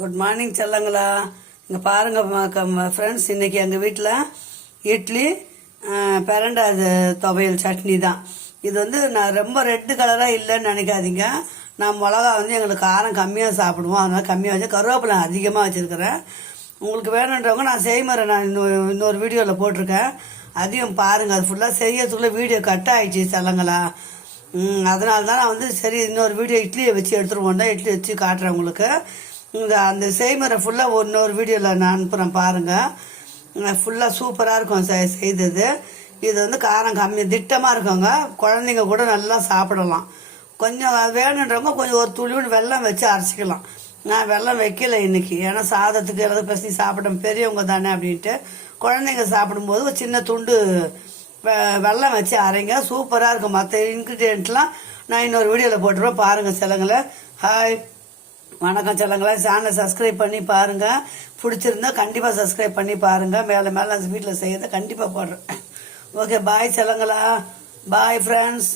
Good morning செல்லங்களா. இங்கே பாருங்கள் friends, இன்றைக்கி எங்கள் வீட்டில் இட்லி பிரண்டை துவையல் சட்னி தான். இது வந்து நான் ரொம்ப ரெட்டு கலராக இல்லைன்னு நினைக்காதீங்க. நான் மிளகா வந்து எங்களுக்கு காரம் கம்மியாக சாப்பிடுவோம், அதனால் கம்மியாக வச்சு கருவேப்பிலை அதிகமாக வச்சுருக்கிறேன். உங்களுக்கு வேணுன்றவங்க நான் செய்முறை நான் இன்னொரு வீடியோவில் போட்டிருக்கேன், அதையும் பாருங்கள். அது ஃபுல்லாக செய்யறதுக்குள்ளே வீடியோ கட் ஆகிடுச்சு செல்லங்களா. அதனால தான் நான் வந்து சரி இன்னொரு வீடியோ இட்லியை வச்சு எடுத்துருவோம் தான் இட்லி வச்சு காட்டுறேன் உங்களுக்கு. அந்த செய்முறை ஃபுல்லாக இன்னொரு வீடியோவில் நான் அனுப்புகிறேன் பாருங்கள். ஃபுல்லாக சூப்பராக இருக்கும் செய்தது. இது வந்து காரம் கம்மி திட்டமாக இருக்குங்க, குழந்தைங்க கூட நல்லா சாப்பிடலாம். கொஞ்சம் வேணுன்றவங்க கொஞ்சம் ஒரு துளிவுன்னு வெல்லம் வச்சு அரைச்சிக்கலாம். நான் வெல்லம் வைக்கல இன்னைக்கு, ஏன்னா சாதத்துக்கு எல்லாத்தையும் பசி சாப்பிட பெரியவங்க தானே அப்படின்ட்டு. குழந்தைங்க சாப்பிடும்போது ஒரு சின்ன துண்டு வெல்லம் வச்சு அரைங்க, சூப்பராக இருக்கும். மற்ற இன்க்ரீடியண்ட்லாம் நான் இன்னொரு வீடியோவில் போட்டுருவேன் பாருங்கள் செல்லங்களை. ஹாய் வணக்கம் செல்லங்களா. சேனலை சப்ஸ்கிரைப் பண்ணி பாருங்கள். பிடிச்சிருந்தா கண்டிப்பாக சப்ஸ்கிரைப் பண்ணி பாருங்கள். மேலே வீட்டில் செய்யறதை கண்டிப்பாக போடுறேன். ஓகே, பாய் செல்லங்களா. Bye friends.